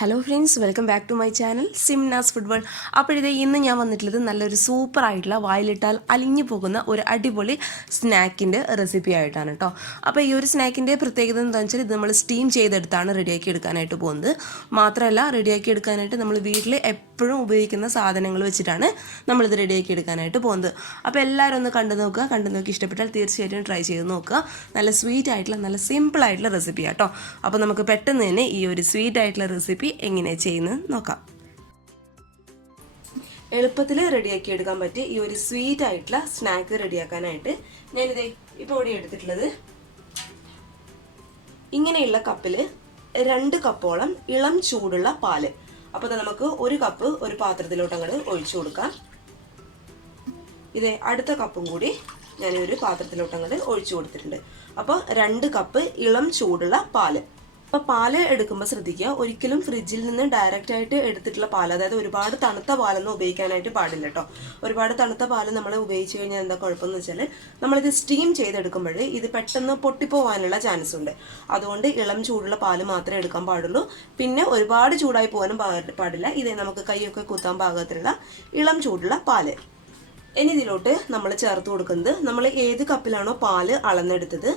Hello friends, welcome back to my channel Simnas food world. അപ്പോൾ ഇന്ന് ഞാൻ വന്നിട്ടുള്ളത് നല്ലൊരു സൂപ്പർ ആയിട്ടുള്ള വായിലിട്ടാൽ അലിഞ്ഞു പോകുന്ന ഒരു അടിപൊളി സ്നാക്കിൻ്റെ റെസിപ്പി ആയിട്ടാണ് കേട്ടോ. അപ്പോൾ ഈ ഒരു സ്നാക്കിൻ്റെ പ്രത്യേകത എന്താണെന്ന് വെച്ചാൽ ഇത് നമ്മൾ സ്റ്റീം ചെയ്തെടുത്താണ് റെഡിയാക്കി എടുക്കാനായിട്ട് പോകുന്നത്. മാത്രമല്ല, റെഡിയാക്കി എടുക്കാനായിട്ട് നമ്മൾ വീട്ടിൽ എപ്പോഴും ഉപയോഗിക്കുന്ന സാധനങ്ങൾ വെച്ചിട്ടാണ് നമ്മളിത് റെഡിയാക്കി എടുക്കാനായിട്ട് പോകുന്നത്. അപ്പോൾ എല്ലാവരും ഒന്ന് കണ്ടു നോക്കി ഇഷ്ടപ്പെട്ടാൽ തീർച്ചയായിട്ടും ട്രൈ ചെയ്ത് നോക്കുക. നല്ല സ്വീറ്റ് ആയിട്ടുള്ള നല്ല സിമ്പിൾ ആയിട്ടുള്ള റെസിപ്പി കേട്ടോ. അപ്പോൾ നമുക്ക് പെട്ടെന്ന് തന്നെ ഈ ഒരു സ്വീറ്റ് ആയിട്ടുള്ള റെസിപ്പി എങ്ങനെ ചെയ്യുന്നത് നോക്കാം. എളുപ്പത്തിൽ റെഡിയാക്കി എടുക്കാൻ പറ്റിയ ഈ ഒരു സ്വീറ്റ് ആയിട്ടുള്ള സ്നാക്ക് റെഡിയാക്കാനായിട്ട് ഞാനിത് ഇപ്പോൾ ഇവിടെ എടുത്തിട്ടുള്ളത് ഇങ്ങനെയുള്ള കപ്പിൽ 2 കപ്പോളം ഇളം ചൂടുള്ള പാല്. അപ്പോൾ നമുക്ക് ഒരു കപ്പ് ഒരു പാത്രത്തിലോട്ട് അങ്ങോട്ട് ഒഴിച്ചു കൊടുക്കാം. ഇതേ അടുത്ത കപ്പും കൂടി ഞാൻ ഒരു പാത്രത്തിലോട്ട് അങ്ങോട്ട് ഒഴിച്ചു കൊടുത്തിട്ടുണ്ട്. അപ്പോൾ 2 കപ്പ് ഇളം ചൂടുള്ള പാല്. അപ്പോൾ പാല് എടുക്കുമ്പോൾ ശ്രദ്ധിക്കുക, ഒരിക്കലും ഫ്രിഡ്ജിൽ നിന്ന് ഡയറക്റ്റ് ആയിട്ട് എടുത്തിട്ടുള്ള പാൽ, അതായത് ഒരുപാട് തണുത്ത പാലൊന്നും ഉപയോഗിക്കാനായിട്ട് പാടില്ല കേട്ടോ. ഒരുപാട് തണുത്ത പാല് നമ്മൾ ഉപയോഗിച്ച് കഴിഞ്ഞാൽ എന്താ കുഴപ്പമെന്ന് വെച്ചാൽ നമ്മളിത് സ്റ്റീം ചെയ്തെടുക്കുമ്പോൾ ഇത് പെട്ടെന്ന് പൊട്ടിപ്പോവാനുള്ള ചാൻസ് ഉണ്ട്. അതുകൊണ്ട് ഇളം ചൂടുള്ള പാല് മാത്രമേ എടുക്കാൻ പാടുള്ളൂ. പിന്നെ ഒരുപാട് ചൂടായി പോകാനും പാടില്ല. ഇത് നമുക്ക് കൈയൊക്കെ കുത്താൻ പാകത്തിലുള്ള ഇളം ചൂടുള്ള പാല്. ഇനി ഇതിലോട്ട് നമ്മൾ ചേർത്ത് കൊടുക്കുന്നത്, നമ്മൾ ഏത് കപ്പിലാണോ പാല് അളന്നെടുത്തത്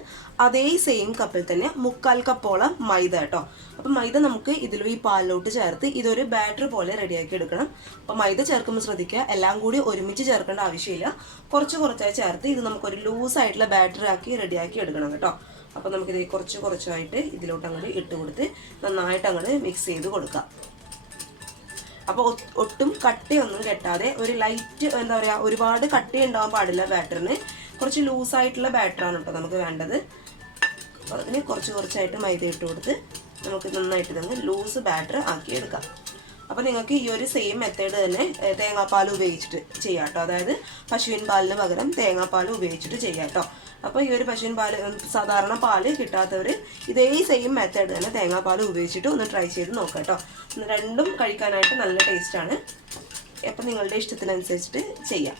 അതേ സെയിം കപ്പിൽ തന്നെ 1/4 കപ്പോളം മൈദ കേട്ടോ. അപ്പം മൈദ നമുക്ക് ഈ പാലിലോട്ട് ചേർത്ത് ഇതൊരു ബാറ്റർ പോലെ റെഡിയാക്കി എടുക്കണം. അപ്പം മൈദ ചേർക്കുമ്പോൾ ശ്രദ്ധിക്കുക, എല്ലാം കൂടി ഒരുമിച്ച് ചേർക്കേണ്ട ആവശ്യമില്ല. കുറച്ചായി ചേർത്ത് ഇത് നമുക്കൊരു ലൂസായിട്ടുള്ള ബാറ്റർ ആക്കി റെഡിയാക്കി എടുക്കണം കേട്ടോ. അപ്പം നമുക്കിത് കുറച്ചായിട്ട് ഇതിലോട്ട് അങ്ങോട്ട് ഇട്ട് കൊടുത്ത് നന്നായിട്ട് അങ്ങോട്ട് മിക്സ് ചെയ്ത് കൊടുക്കാം. അപ്പോൾ ഒട്ടും കട്ടിയൊന്നും കെട്ടാതെ ഒരു ലൈറ്റ് എന്താ പറയുക, ഒരുപാട് കട്ടി ഉണ്ടാവാൻ പാടില്ല ബാറ്ററിന്. കുറച്ച് ലൂസായിട്ടുള്ള ബാറ്ററാണ് കേട്ടോ നമുക്ക് വേണ്ടത്. അപ്പോൾ അതിന് കുറച്ചായിട്ട് മൈദ ഇട്ട് കൊടുത്ത് നമുക്ക് നന്നായിട്ട് തന്നെ ലൂസ് ബാറ്റർ ആക്കി എടുക്കാം. അപ്പോൾ നിങ്ങൾക്ക് ഈ ഒരു സെയിം മെത്തേഡ് തന്നെ തേങ്ങാപ്പാൽ ഉപയോഗിച്ചിട്ട് ചെയ്യാം കേട്ടോ. അതായത് പശുവിൻ പാലിന് പകരം തേങ്ങാപ്പാൽ ഉപയോഗിച്ചിട്ട് ചെയ്യാം കേട്ടോ. അപ്പോൾ ഈ ഒരു പശുവിൻ പാല് സാധാരണ പാല് കിട്ടാത്തവർ ഇതേ സെയിം മെത്തേഡ് തന്നെ തേങ്ങാപ്പാൽ ഉപയോഗിച്ചിട്ട് ഒന്ന് ട്രൈ ചെയ്ത് നോക്കാം കേട്ടോ. രണ്ടും കഴിക്കാനായിട്ട് നല്ല ടേസ്റ്റാണ്. അപ്പം നിങ്ങളുടെ ഇഷ്ടത്തിനനുസരിച്ചിട്ട് ചെയ്യാം.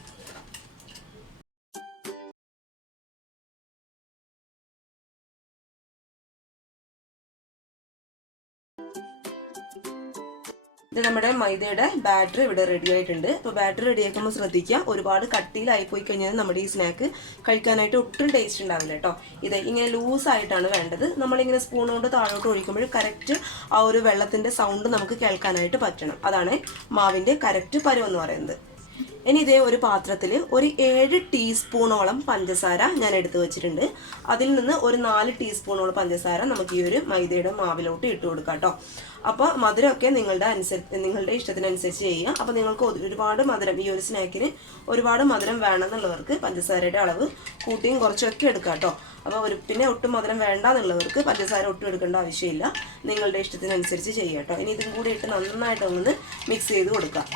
ഇത് നമ്മുടെ മൈദയുടെ ബാറ്റർ ഇവിടെ റെഡി ആയിട്ടുണ്ട്. അപ്പോൾ ബാറ്റർ റെഡിയാക്കുമ്പോൾ ശ്രദ്ധിക്കുക, ഒരുപാട് കട്ടിയിലായി പോയി കഴിഞ്ഞാൽ നമ്മുടെ ഈ സ്നാക്ക് കഴിക്കാനായിട്ട് ഒട്ടും ടേസ്റ്റ് ഉണ്ടാവില്ല കേട്ടോ. ഇത് ഇങ്ങനെ ലൂസായിട്ടാണ് വേണ്ടത്. നമ്മളിങ്ങനെ സ്പൂൺ കൊണ്ട് താഴോട്ട് ഒഴിക്കുമ്പോൾ കറക്റ്റ് ആ ഒരു വെള്ളത്തിൻ്റെ സൗണ്ട് നമുക്ക് കേൾക്കാനായിട്ട് പറ്റണം. അതാണ് മാവിൻ്റെ കറക്റ്റ് പരുവെന്ന് പറയുന്നത്. ഇനി ഇതേ ഒരു പാത്രത്തിൽ ഒരു 7 ടീസ്പൂണോളം പഞ്ചസാര ഞാൻ എടുത്തു വെച്ചിട്ടുണ്ട്. അതിൽ നിന്ന് ഒരു 4 ടീസ്പൂണോളം പഞ്ചസാര നമുക്ക് ഈ ഒരു മൈദയുടെ മാവിലോട്ട് ഇട്ട് കൊടുക്കാം കേട്ടോ. അപ്പോൾ മധുരമൊക്കെ നിങ്ങളുടെ ഇഷ്ടത്തിനനുസരിച്ച് ചെയ്യുക. അപ്പോൾ നിങ്ങൾക്ക് ഒരുപാട് മധുരം, ഈ ഒരു സ്നാക്കിന് ഒരുപാട് മധുരം വേണമെന്നുള്ളവർക്ക് പഞ്ചസാരയുടെ അളവ് കൂട്ടിയും കുറച്ചൊക്കെ എടുക്കാം കേട്ടോ. അപ്പോൾ പിന്നെ ഒട്ടും മധുരം വേണ്ടെന്നുള്ളവർക്ക് പഞ്ചസാര ഒട്ടും എടുക്കേണ്ട ആവശ്യമില്ല. നിങ്ങളുടെ ഇഷ്ടത്തിനനുസരിച്ച് ചെയ്യുക കേട്ടോ. ഇനി ഇതും കൂടി ഇട്ട് നന്നായിട്ട് ഒന്ന് മിക്സ് ചെയ്ത് കൊടുക്കാം.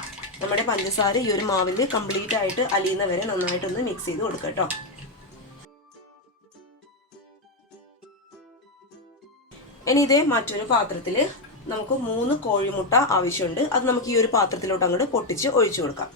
നമ്മുടെ പഞ്ചസാര ഈ ഒരു മാവിൽ കംപ്ലീറ്റ് ആയിട്ട് അലിയുന്ന വരെ നന്നായിട്ടൊന്ന് മിക്സ് ചെയ്ത് കൊടുക്കുക കേട്ടോ. ഇനി ഇതേ മറ്റൊരു പാത്രത്തിൽ നമുക്ക് 3 കോഴിമുട്ട ആവശ്യമുണ്ട്. അത് നമുക്ക് ഈ ഒരു പാത്രത്തിലോട്ട് അങ്ങോട്ട് പൊട്ടിച്ച് ഒഴിച്ചു കൊടുക്കാം.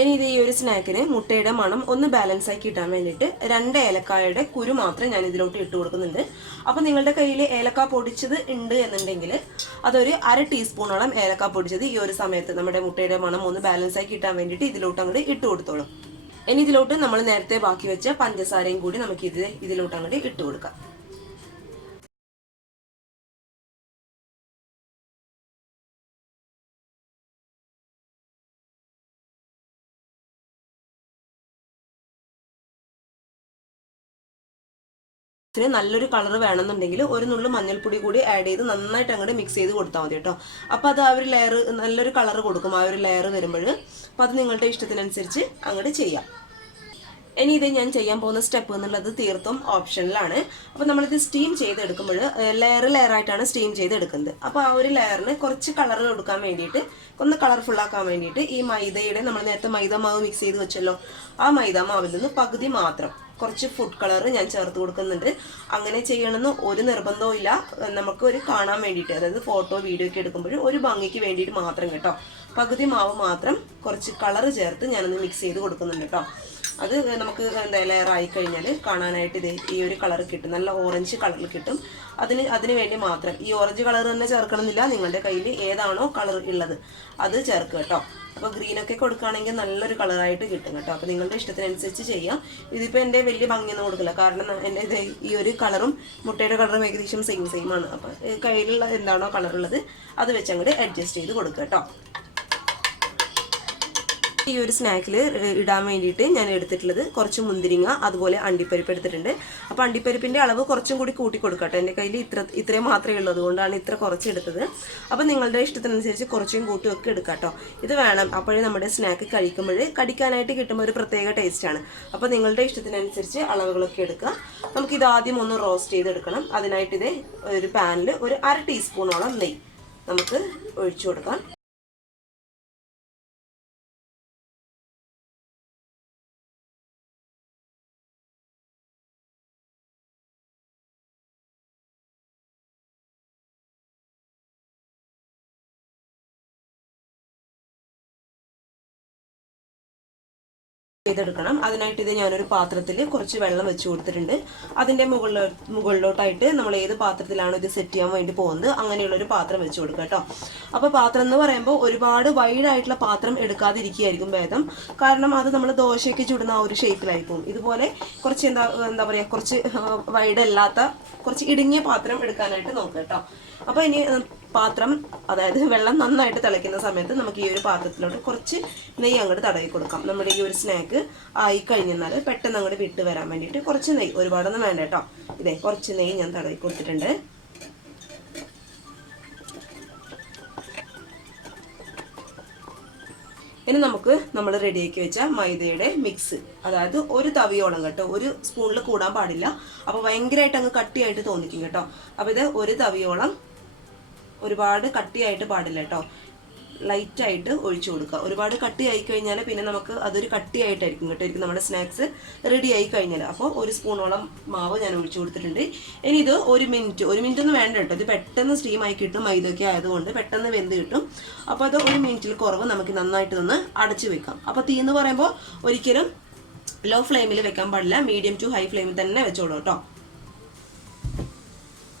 ഇനി ഇത് ഈ ഒരു സ്നാക്കിന് മുട്ടയുടെ മണം ഒന്ന് ബാലൻസ് ആക്കി കിട്ടാൻ വേണ്ടിയിട്ട് 2 ഏലക്കായയുടെ കുരു മാത്രം ഞാൻ ഇതിലോട്ട് ഇട്ട് കൊടുക്കുന്നുണ്ട്. അപ്പോൾ നിങ്ങളുടെ കയ്യിൽ ഏലക്ക പൊടിച്ചത് ഉണ്ട് എന്നുണ്ടെങ്കിൽ അതൊരു 1/2 ടീസ്പൂണോളം ഏലക്ക പൊടിച്ചത് ഈ ഒരു സമയത്ത് നമ്മുടെ മുട്ടയുടെ മണം ഒന്ന് ബാലൻസ് ആക്കി കിട്ടാൻ വേണ്ടിയിട്ട് ഇതിലോട്ട് അങ്ങോട്ട് ഇട്ട് കൊടുത്തോളും. ഇനി ഇതിലോട്ട് നമ്മൾ നേരത്തെ ബാക്കി വെച്ച പഞ്ചസാരയും കൂടി നമുക്ക് ഇതിലോട്ട് അങ്ങോട്ട് ഇട്ട് കൊടുക്കാം. നല്ലൊരു കളർ വേണമെന്നുണ്ടെങ്കിൽ ഒരു നുള്ളു മഞ്ഞൾപ്പൊടി കൂടി ആഡ് ചെയ്ത് നന്നായിട്ട് അങ്ങോട്ട് മിക്സ് ചെയ്ത് കൊടുത്താൽ മതി കേട്ടോ. അപ്പോൾ അത് ആ ഒരു ലെയർ നല്ലൊരു കളർ കൊടുക്കും ആ ഒരു ലെയർ വരുമ്പോൾ. അപ്പോൾ അത് നിങ്ങളുടെ ഇഷ്ടത്തിനനുസരിച്ച് അങ്ങോട്ട് ചെയ്യാം. ഇനി ഇത് ഞാൻ ചെയ്യാൻ പോകുന്ന സ്റ്റെപ്പ് എന്നുള്ളത് തീർത്തും ഓപ്ഷനിലാണ്. അപ്പോൾ നമ്മളിത് സ്റ്റീം ചെയ്തെടുക്കുമ്പോൾ ലെയറായിട്ടാണ് സ്റ്റീം ചെയ്തെടുക്കുന്നത്. അപ്പോൾ ആ ഒരു ലെയറിന് കുറച്ച് കളർ കൊടുക്കാൻ വേണ്ടിയിട്ട്, ഒന്ന് കളർഫുൾ ആക്കാൻ വേണ്ടിയിട്ട് ഈ മൈദയുടെ, നമ്മൾ നേരത്തെ മൈദ മാവ് മിക്സ് ചെയ്ത് വെച്ചല്ലോ, ആ മൈദ മാവിൽ നിന്ന് പകുതി മാത്രം കുറച്ച് ഫുഡ് കളർ ഞാൻ ചേർത്ത് കൊടുക്കുന്നുണ്ട്. അങ്ങനെ ചെയ്യണമെന്ന് ഒരു നിർബന്ധവും ഇല്ല. നമുക്ക് ഒരു കാണാൻ വേണ്ടിയിട്ട്, അതായത് ഫോട്ടോ വീഡിയോ ഒക്കെ എടുക്കുമ്പോൾ ഒരു ഭംഗിക്ക് വേണ്ടിയിട്ട് മാത്രം കേട്ടോ. പകുതി മാവ് മാത്രം കുറച്ച് കളർ ചേർത്ത് ഞാനൊന്ന് മിക്സ് ചെയ്ത് കൊടുക്കുന്നുണ്ട് കേട്ടോ. അത് നമുക്ക് എന്താ ലെയറായി കഴിഞ്ഞാൽ കാണാനായിട്ട് ഇത് ഈ ഒരു കളർ കിട്ടും, നല്ല ഓറഞ്ച് കളറിൽ കിട്ടും. അതിന് വേണ്ടി മാത്രം ഈ ഓറഞ്ച് കളർ തന്നെ ചേർക്കണമെന്നില്ല, നിങ്ങളുടെ കയ്യിൽ ഏതാണോ കളർ ഉള്ളത് അത് ചേർക്കുക കേട്ടോ. അപ്പോൾ ഗ്രീനൊക്കെ കൊടുക്കുകയാണെങ്കിൽ നല്ലൊരു കളറായിട്ട് കിട്ടും കേട്ടോ. അപ്പോൾ നിങ്ങളുടെ ഇഷ്ടത്തിനനുസരിച്ച് ചെയ്യാം. ഇതിപ്പോൾ എൻ്റെ വലിയ ഭംഗിയൊന്നും കൊടുക്കില്ല, കാരണം എൻ്റെ ഇത് ഈ ഒരു കളറും മുട്ടയുടെ കളറും ഏകദേശം സെയിം ആണ്. അപ്പോൾ കയ്യിലുള്ള എന്താണോ കളറുള്ളത് അത് വെച്ച് അങ്ങോട്ട് അഡ്ജസ്റ്റ് ചെയ്ത് കൊടുക്കുക കേട്ടോ. ഈ ഒരു സ്നാക്കിൽ ഇടാൻ വേണ്ടിയിട്ട് ഞാൻ എടുത്തിട്ടുള്ളത് കുറച്ച് മുന്തിരിങ്ങ, അതുപോലെ അണ്ടിപ്പരിപ്പ് എടുത്തിട്ടുണ്ട്. അപ്പോൾ അണ്ടിപ്പരിപ്പിൻ്റെ അളവ് കുറച്ചും കൂടി കൂട്ടി കൊടുക്കട്ടെ. എൻ്റെ കയ്യിൽ ഇത്രയും മാത്രമേ ഉള്ളൂ, അതുകൊണ്ടാണ് ഇത്ര കുറച്ച് എടുത്തത്. അപ്പോൾ നിങ്ങളുടെ ഇഷ്ടത്തിനനുസരിച്ച് കുറച്ചും കൂട്ടി ഒക്കെ എടുക്കാം കേട്ടോ. ഇത് വേണം, അപ്പോഴേ നമ്മുടെ സ്നാക്ക് കഴിക്കുമ്പോൾ കടിക്കാനായിട്ട് കിട്ടുമ്പോൾ ഒരു പ്രത്യേക ടേസ്റ്റാണ്. അപ്പോൾ നിങ്ങളുടെ ഇഷ്ടത്തിനനുസരിച്ച് അളവുകളൊക്കെ എടുക്കുക. നമുക്കിത് ആദ്യം ഒന്ന് റോസ്റ്റ് ചെയ്തെടുക്കണം. അതിനായിട്ട് ഇത് ഒരു പാനിൽ ഒരു 1/2 ടീസ്പൂണോളം നെയ്യ് നമുക്ക് ഒഴിച്ചു കൊടുക്കാം. ചെയ്തെടുക്കണം. അതിനായിട്ട് ഇത് ഞാനൊരു പാത്രത്തിൽ കുറച്ച് വെള്ളം വെച്ച് കൊടുത്തിട്ടുണ്ട്. അതിൻ്റെ മുകളിലോട്ടായിട്ട് നമ്മൾ ഏത് പാത്രത്തിലാണോ ഇത് സെറ്റ് ചെയ്യാൻ വേണ്ടി പോകുന്നത് അങ്ങനെയുള്ളൊരു പാത്രം വെച്ച് കൊടുക്കുക കേട്ടോ. അപ്പോൾ പാത്രം എന്ന് പറയുമ്പോൾ ഒരുപാട് വൈഡായിട്ടുള്ള പാത്രം എടുക്കാതിരിക്കുകയായിരിക്കും ഭേദം. കാരണം അത് നമ്മൾ ദോശയൊക്കെ ചുടുന്ന ആ ഒരു ഷേപ്പിലായിരിക്കും. ഇതുപോലെ കുറച്ച് എന്താ പറയുക, കുറച്ച് വൈഡ് അല്ലാത്ത കുറച്ച് ഇടുങ്ങിയ പാത്രം എടുക്കാനായിട്ട് നോക്കുക കേട്ടോ. അപ്പോൾ ഇനി പാത്രം, അതായത് വെള്ളം നന്നായിട്ട് തിളയ്ക്കുന്ന സമയത്ത് നമുക്ക് ഈ ഒരു പാത്രത്തിലോട്ട് കുറച്ച് നെയ്യ് അങ്ങോട്ട് തടവി കൊടുക്കാം. നമ്മുടെ ഈ ഒരു സ്നാക്ക് ആയി കഴിഞ്ഞാൽ പെട്ടെന്ന് അങ്ങോട്ട് വിട്ട് വരാൻ വേണ്ടിയിട്ട് കുറച്ച് നെയ്യ്, ഒരുപാടൊന്നും വേണ്ട കേട്ടോ. ഇതേ കുറച്ച് നെയ്യ് ഞാൻ തടവി കൊടുത്തിട്ടുണ്ട്. ഇനി നമുക്ക് നമ്മൾ റെഡിയാക്കി വെച്ച മൈദയുടെ മിക്സ്, അതായത് ഒരു തവിയോളം കേട്ടോ, ഒരു സ്പൂണിൽ കൂടാൻ പാടില്ല. അപ്പോൾ ഭയങ്കരമായിട്ട് അങ്ങ് കട്ടിയായിട്ട് തോന്നിക്കും കേട്ടോ. അപ്പോൾ ഇത് ഒരു തവിയോളം, ഒരുപാട് കട്ടിയായിട്ട് പാടില്ല കേട്ടോ, ലൈറ്റായിട്ട് ഒഴിച്ചു കൊടുക്കുക. ഒരുപാട് കട്ടിയായി കഴിഞ്ഞാൽ പിന്നെ നമുക്ക് അതൊരു കട്ടിയായിട്ടായിരിക്കും കേട്ടോ ഇരിക്കും നമ്മുടെ സ്നാക്സ് റെഡി ആയി കഴിഞ്ഞാൽ. അപ്പോൾ ഒരു സ്പൂണോളം മാവ് ഞാൻ ഒഴിച്ചു കൊടുത്തിട്ടുണ്ട്. ഇനി ഇത് ഒരു മിനിറ്റ് ഒന്നും വേണ്ട കേട്ടോ, ഇത് പെട്ടെന്ന് സ്റ്റീമായി കിട്ടും, മൈദയൊക്കെ ആയതുകൊണ്ട് പെട്ടെന്ന് വെന്ത് കിട്ടും. അപ്പോൾ അത് ഒരു മിനിറ്റിൽ കുറവ് നമുക്ക് നന്നായിട്ട് നിന്ന് അടച്ചു വെക്കാം. അപ്പോൾ തീ എന്ന് പറയുമ്പോൾ ഒരിക്കലും ലോ ഫ്ലെയിമിൽ വെക്കാൻ പാടില്ല, മീഡിയം ടു ഹൈ ഫ്ലെയിമിൽ തന്നെ വെച്ചോളൂ കേട്ടോ.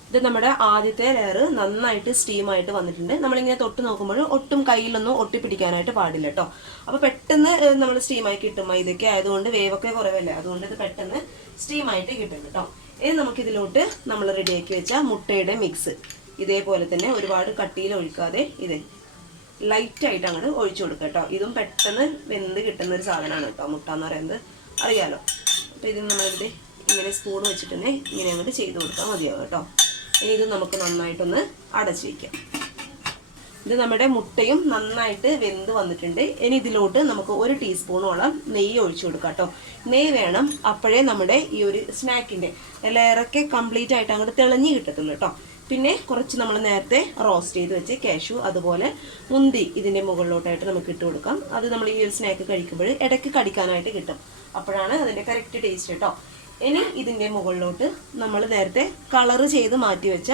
ഇത് നമ്മുടെ ആദ്യത്തെ ലെയർ നന്നായിട്ട് സ്റ്റീമായിട്ട് വന്നിട്ടുണ്ട്. നമ്മളിങ്ങനെ തൊട്ട് നോക്കുമ്പോൾ ഒട്ടും കയ്യിലൊന്നും ഒട്ടിപ്പിടിക്കാനായിട്ട് പാടില്ല കേട്ടോ. അപ്പോൾ പെട്ടെന്ന് നമ്മൾ സ്റ്റീമായി കിട്ടും, ഇതൊക്കെ ആയതുകൊണ്ട് വേവൊക്കെ കുറവല്ലേ, അതുകൊണ്ട് ഇത് പെട്ടെന്ന് സ്റ്റീമായിട്ട് കിട്ടും കേട്ടോ. ഇനി നമുക്കിതിലോട്ട് നമ്മൾ റെഡിയാക്കി വെച്ച മുട്ടയുടെ മിക്സ് ഇതേപോലെ തന്നെ ഒരുപാട് കട്ടിയിൽ ഒഴിക്കാതെ ഇത് ലൈറ്റായിട്ട് അങ്ങോട്ട് ഒഴിച്ചു കൊടുക്കുക കേട്ടോ. ഇതും പെട്ടെന്ന് വെന്ത് കിട്ടുന്ന ഒരു സാധനമാണ് കേട്ടോ മുട്ട എന്ന് പറയുന്നത്, അറിയാലോ. അപ്പോൾ ഇത് നമ്മളിത് ഇങ്ങനെ സ്പൂൺ വെച്ചിട്ട് തന്നെ ഇങ്ങനെ അങ്ങോട്ട് ചെയ്ത് കൊടുത്താൽ മതിയാവും കേട്ടോ. ഇനി ഇത് നമുക്ക് നന്നായിട്ടൊന്ന് അടച്ചു വയ്ക്കാം. ഇത് നമ്മുടെ മുട്ടയും നന്നായിട്ട് വെന്ത് വന്നിട്ടുണ്ട്. ഇനി ഇതിലോട്ട് നമുക്ക് 1 ടീസ്പൂണോളം നെയ്യ് ഒഴിച്ചു കൊടുക്കാം കേട്ടോ. നെയ്യ് വേണം, അപ്പോഴേ നമ്മുടെ ഈ ഒരു സ്നാക്കിൻ്റെ ലെയറൊക്കെ കംപ്ലീറ്റ് ആയിട്ട് അങ്ങോട്ട് തെളിഞ്ഞ് കിട്ടത്തുള്ളൂ കേട്ടോ. പിന്നെ കുറച്ച് നമ്മൾ നേരത്തെ റോസ്റ്റ് ചെയ്ത് വെച്ച് കാഷ്യൂ, അതുപോലെ മുന്തി ഇതിൻ്റെ മുകളിലോട്ടായിട്ട് നമുക്ക് ഇട്ട് കൊടുക്കാം. അത് നമ്മൾ ഈ ഒരു സ്നാക്ക് കഴിക്കുമ്പോൾ ഇടയ്ക്ക് കടിക്കാനായിട്ട് കിട്ടും, അപ്പോഴാണ് അതിൻ്റെ കറക്റ്റ് ടേസ്റ്റ് കേട്ടോ. ഇനി ഇതിൻ്റെ മുകളിലോട്ട് നമ്മൾ നേരത്തെ കളറ് ചെയ്ത് മാറ്റി വെച്ച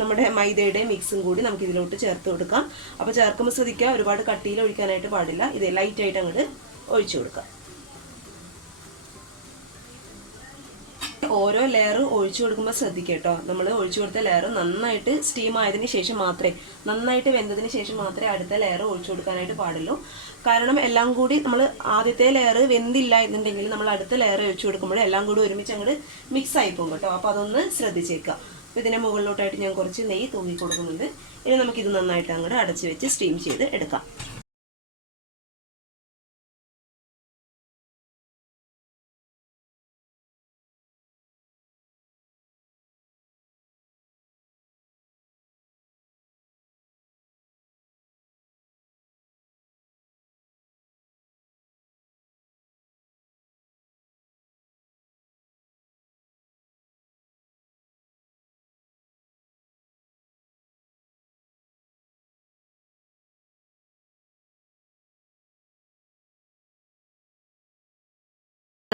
നമ്മുടെ മൈദയുടെ മിക്സും കൂടി നമുക്ക് ഇതിലോട്ട് ചേർത്ത് കൊടുക്കാം. അപ്പോൾ ചേർക്കുമ്പോൾ ശ്രദ്ധിക്കുക, ഒരുപാട് കട്ടിയിൽ ഒഴിക്കാനായിട്ട് പാടില്ല, ഇത് ലൈറ്റായിട്ട് അങ്ങോട്ട് ഒഴിച്ചു കൊടുക്കാം. ഓരോ ലെയർ ഒഴിച്ചു കൊടുക്കുമ്പോൾ ശ്രദ്ധിക്കുക കേട്ടോ. നമ്മൾ ഒഴിച്ചു കൊടുത്ത ലെയർ നന്നായിട്ട് സ്റ്റീം ആയതിനു ശേഷം മാത്രമേ, നന്നായിട്ട് വെന്തതിന് ശേഷം മാത്രമേ അടുത്ത ലെയർ ഒഴിച്ചു കൊടുക്കാനായിട്ട് പാടുള്ളൂ. കാരണം എല്ലാം കൂടി നമ്മൾ ആദ്യത്തെ ലെയർ വെന്തില്ല എന്നുണ്ടെങ്കിൽ നമ്മൾ അടുത്ത ലെയർ ഒഴിച്ചു കൊടുക്കുമ്പോൾ എല്ലാം കൂടി ഒരുമിച്ച് അങ്ങോട്ട് മിക്സ് ആയി പോകും കേട്ടോ. അപ്പോൾ അതൊന്ന് ശ്രദ്ധിച്ചേക്കുക. അപ്പോൾ ഇതിൻ്റെ മുകളിലോട്ടായിട്ട് ഞാൻ കുറച്ച് നെയ്യ് തൂക്കി കൊടുക്കുന്നുണ്ട്. ഇനി നമുക്കിത് നന്നായിട്ട് അങ്ങോട്ട് അടച്ച് വെച്ച് സ്റ്റീം ചെയ്ത് എടുക്കാം.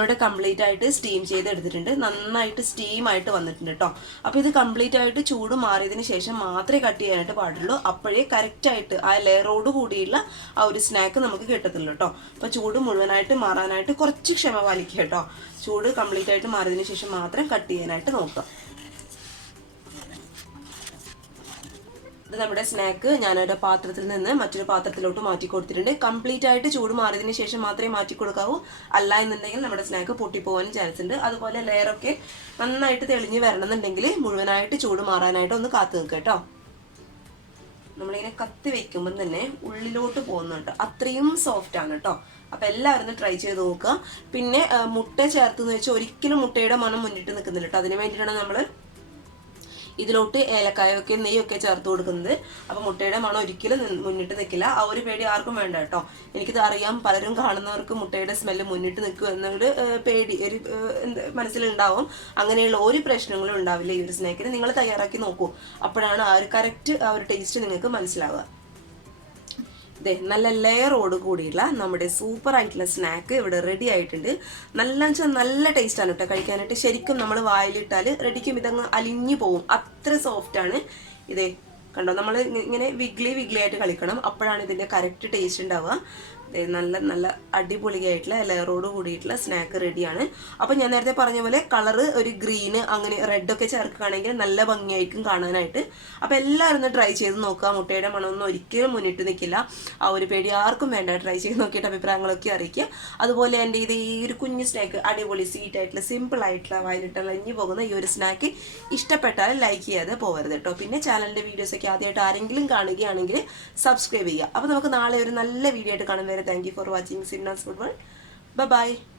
ഇവിടെ കംപ്ലീറ്റ് ആയിട്ട് സ്റ്റീം ചെയ്തെടുത്തിട്ടുണ്ട്. നന്നായിട്ട് സ്റ്റീമായിട്ട് വന്നിട്ടുണ്ട് കേട്ടോ. അപ്പോൾ ഇത് കംപ്ലീറ്റ് ആയിട്ട് ചൂട് മാറിയതിന് ശേഷം മാത്രമേ കട്ട് ചെയ്യാനായിട്ട് പാടുള്ളൂ. അപ്പോഴേ കറക്റ്റായിട്ട് ആ ലെയറോട് കൂടിയുള്ള ആ ഒരു സ്നാക്ക് നമുക്ക് കിട്ടത്തുള്ളൂ കേട്ടോ. അപ്പോൾ ചൂട് മുഴുവനായിട്ട് മാറാനായിട്ട് കുറച്ച് ക്ഷമ പാലിക്കുക കേട്ടോ. ചൂട് കംപ്ലീറ്റ് ആയിട്ട് മാറിയതിന് ശേഷം മാത്രം കട്ട് ചെയ്യാനായിട്ട് നോക്കുക. ഇത് നമ്മുടെ സ്നാക്ക് ഞാനൊരു പാത്രത്തിൽ നിന്ന് മറ്റൊരു പാത്രത്തിലോട്ട് മാറ്റി കൊടുത്തിട്ടുണ്ട്. കംപ്ലീറ്റ് ആയിട്ട് ചൂട് മാറിയതിന് ശേഷം മാത്രമേ മാറ്റി കൊടുക്കാവൂ. അല്ല എന്നുണ്ടെങ്കിൽ നമ്മുടെ സ്നാക്ക് പൊട്ടിപ്പോകാനും ചാൻസ് ഉണ്ട്. അതുപോലെ ലെയറൊക്കെ നന്നായിട്ട് തെളിഞ്ഞ് വരണമെന്നുണ്ടെങ്കിൽ മുഴുവനായിട്ട് ചൂട് മാറാനായിട്ട് ഒന്ന് കാത്തു നിൽക്കുക കേട്ടോ. നമ്മളിങ്ങനെ കത്തി വെക്കുമ്പോൾ തന്നെ ഉള്ളിലോട്ട് പോകുന്നുണ്ട്. അത്രയും സോഫ്റ്റ് ആണ് കേട്ടോ. അപ്പം എല്ലാവരും ഒന്ന് ട്രൈ ചെയ്ത് നോക്കുക. പിന്നെ മുട്ട ചേർത്തെന്ന് വെച്ചാൽ ഒരിക്കലും മുട്ടയുടെ മണം മുന്നിട്ട് നിൽക്കുന്നില്ല കേട്ടോ. അതിന് വേണ്ടിയിട്ടാണ് നമ്മൾ ഇതിലോട്ട് ഏലക്കായൊക്കെ നെയ്യൊക്കെ ചേർത്ത് കൊടുക്കുന്നത്. അപ്പോൾ മുട്ടയുടെ മണം ഒരിക്കലും മുന്നിട്ട് നിൽക്കില്ല. ആ ഒരു പേടി ആർക്കും വേണ്ട കേട്ടോ. എനിക്കിത് അറിയാം, പലരും കാണുന്നവർക്ക് മുട്ടയുടെ സ്മെല്ല് മുന്നിട്ട് നിൽക്കും എന്നൊരു പേടി ഒരു മനസ്സിലുണ്ടാവും. അങ്ങനെയുള്ള ഒരു പ്രശ്നങ്ങളും ഉണ്ടാവില്ല ഈ ഒരു സ്നാക്കിന്. നിങ്ങൾ തയ്യാറാക്കി നോക്കൂ. അപ്പോഴാണ് ആ ഒരു കറക്റ്റ് ആ ഒരു ടേസ്റ്റ് നിങ്ങൾക്ക് മനസ്സിലാവുക. ഇതേ നല്ല ലെയറോട് കൂടിയുള്ള നമ്മുടെ സൂപ്പർ ആയിട്ടുള്ള സ്നാക്ക് ഇവിടെ റെഡി ആയിട്ടുണ്ട്. നല്ല ടേസ്റ്റാണ് കേട്ടോ കഴിക്കാനായിട്ട്. ശരിക്കും നമ്മൾ വായിലിട്ടാൽ റെഡിക്കും ഇതങ്ങ് അലിഞ്ഞു പോവും, അത്ര സോഫ്റ്റാണ്. ഇതേ കണ്ടോ, നമ്മൾ ഇങ്ങനെ വിഗ്ലി ആയിട്ട് കളിക്കണം. അപ്പോഴാണ് ഇതിൻ്റെ കറക്റ്റ് ടേസ്റ്റ് ഉണ്ടാവുക. നല്ല അടിപൊളിയായിട്ടുള്ള ലെയറോട് കൂടിയിട്ടുള്ള സ്നാക്ക് റെഡിയാണ്. അപ്പോൾ ഞാൻ നേരത്തെ പറഞ്ഞ പോലെ കളറ് ഒരു ഗ്രീന് അങ്ങനെ റെഡൊക്കെ ചേർക്കുകയാണെങ്കിൽ നല്ല ഭംഗിയായിരിക്കും കാണാനായിട്ട്. അപ്പോൾ എല്ലാവരും ഒന്ന് ട്രൈ ചെയ്ത് നോക്കുക. മുട്ടയുടെ മണമൊന്നും ഒരിക്കലും മുന്നിട്ട് നിൽക്കില്ല. ആ ഒരു പേടി ആർക്കും വേണ്ട. ട്രൈ ചെയ്ത് നോക്കിയിട്ട് അഭിപ്രായങ്ങളൊക്കെ അറിയിക്കുക. അതുപോലെ എൻ്റെ ഇത് ഈ ഒരു കുഞ്ഞു സ്നാക്ക് അടിപൊളി സ്വീറ്റ് ആയിട്ടുള്ള സിമ്പിൾ ആയിട്ടുള്ള വയലിട്ടുള്ള ഇഞ്ഞു പോകുന്ന ഈ ഒരു സ്നാക്ക് ഇഷ്ടപ്പെട്ടാൽ ലൈക്ക് ചെയ്യാതെ പോകരുത് കേട്ടോ. പിന്നെ ചാനലിൻ്റെ വീഡിയോസൊക്കെ ആദ്യമായിട്ട് ആരെങ്കിലും കാണുകയാണെങ്കിൽ സബ്സ്ക്രൈബ് ചെയ്യുക. അപ്പോൾ നമുക്ക് നാളെ ഒരു നല്ല വീഡിയോ ആയിട്ട് കാണും വരെ. Thank you for watching Simna's Food World. Bye bye.